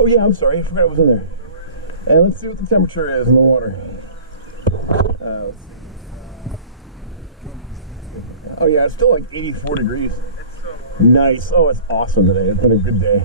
Oh yeah, I'm sorry, I forgot it was in there. And let's see what the temperature is in the water. Oh yeah, it's still like 84 degrees. Nice. Oh, it's awesome today. It's been a good day.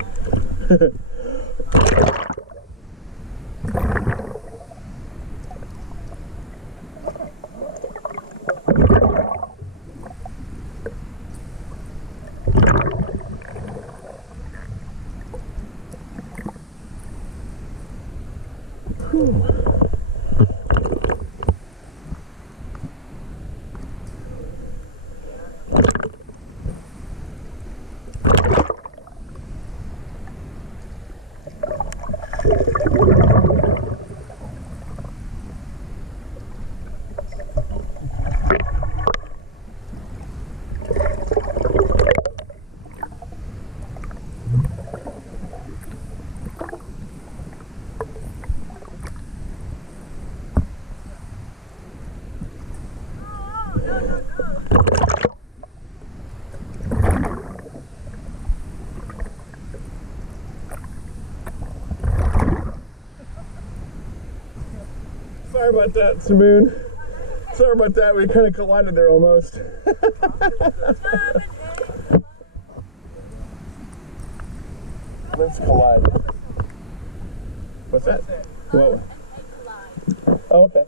Sorry about that, Samoon. Sorry about that, we kind of collided there almost. Let's collide. What's that? What? Oh, okay.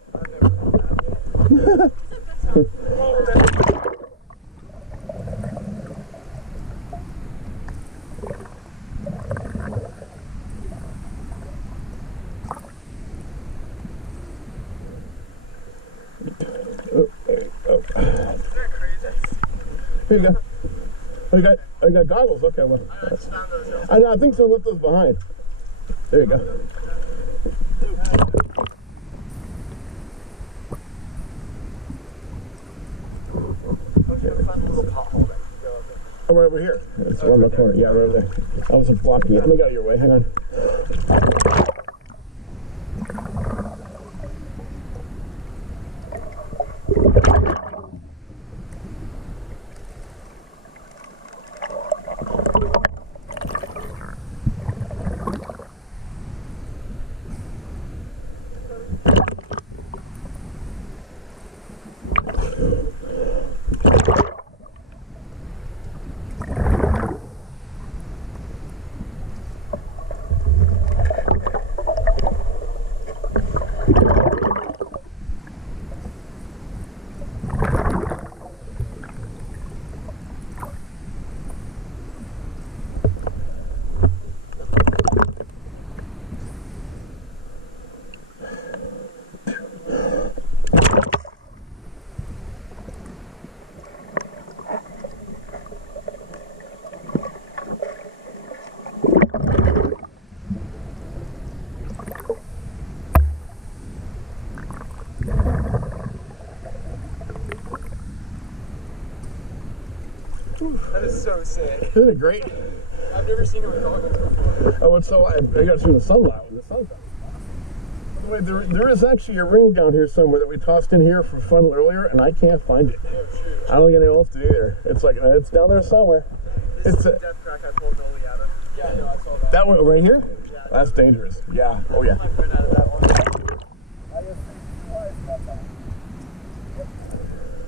Here you go. Oh, you got goggles? Okay, well. I just found those. I think so. Left those behind. There you go. Oh, right over here. It's around the corner. Yeah, right over there. I was blocking it. Let me get out of your way. Hang on. That is so sick. Isn't it great? I've never seen it with goggles before. Oh, and so I got to see the sunlight when the sun's out. By the way, there is actually a ring down here somewhere that we tossed in here for fun earlier, and I can't find it. I don't get any lifted either. It's like, it's down there somewhere. This is a death crack I pulled Noli out of. Yeah, no, I saw that. That one right here? Yeah. That's dangerous. Yeah. Oh, yeah. I put out of that one.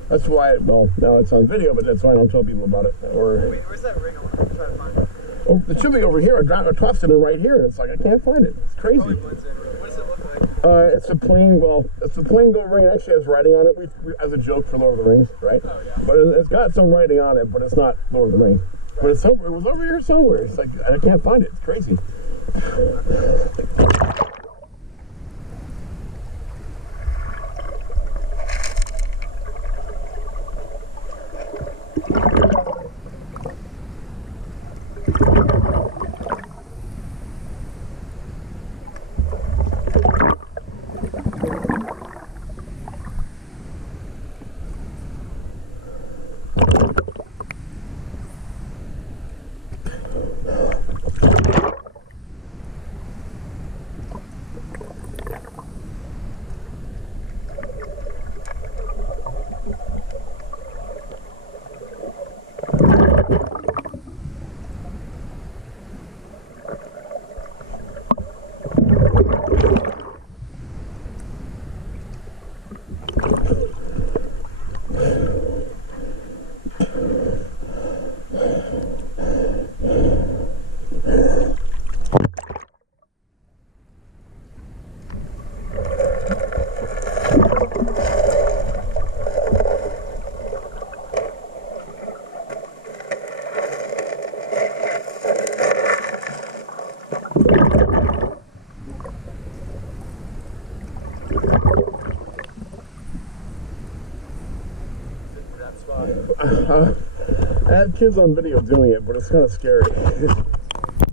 That's why, well, now it's on video, but that's why I don't tell people about it. Or, wait, where's that ring? I'm going to try to find it. Oh, it should be over here. I tossed it in right here, and it's like, I can't find it. It's crazy. What does it look like? It's a plain gold ring. It actually has writing on it, as a joke for Lord of the Rings, right? Oh, yeah. But it's got some writing on it, but it's not Lord of the Rings. But it's somewhere, it was over here somewhere. It's like, I can't find it. It's crazy. kids on video doing it, but it's kind of scary.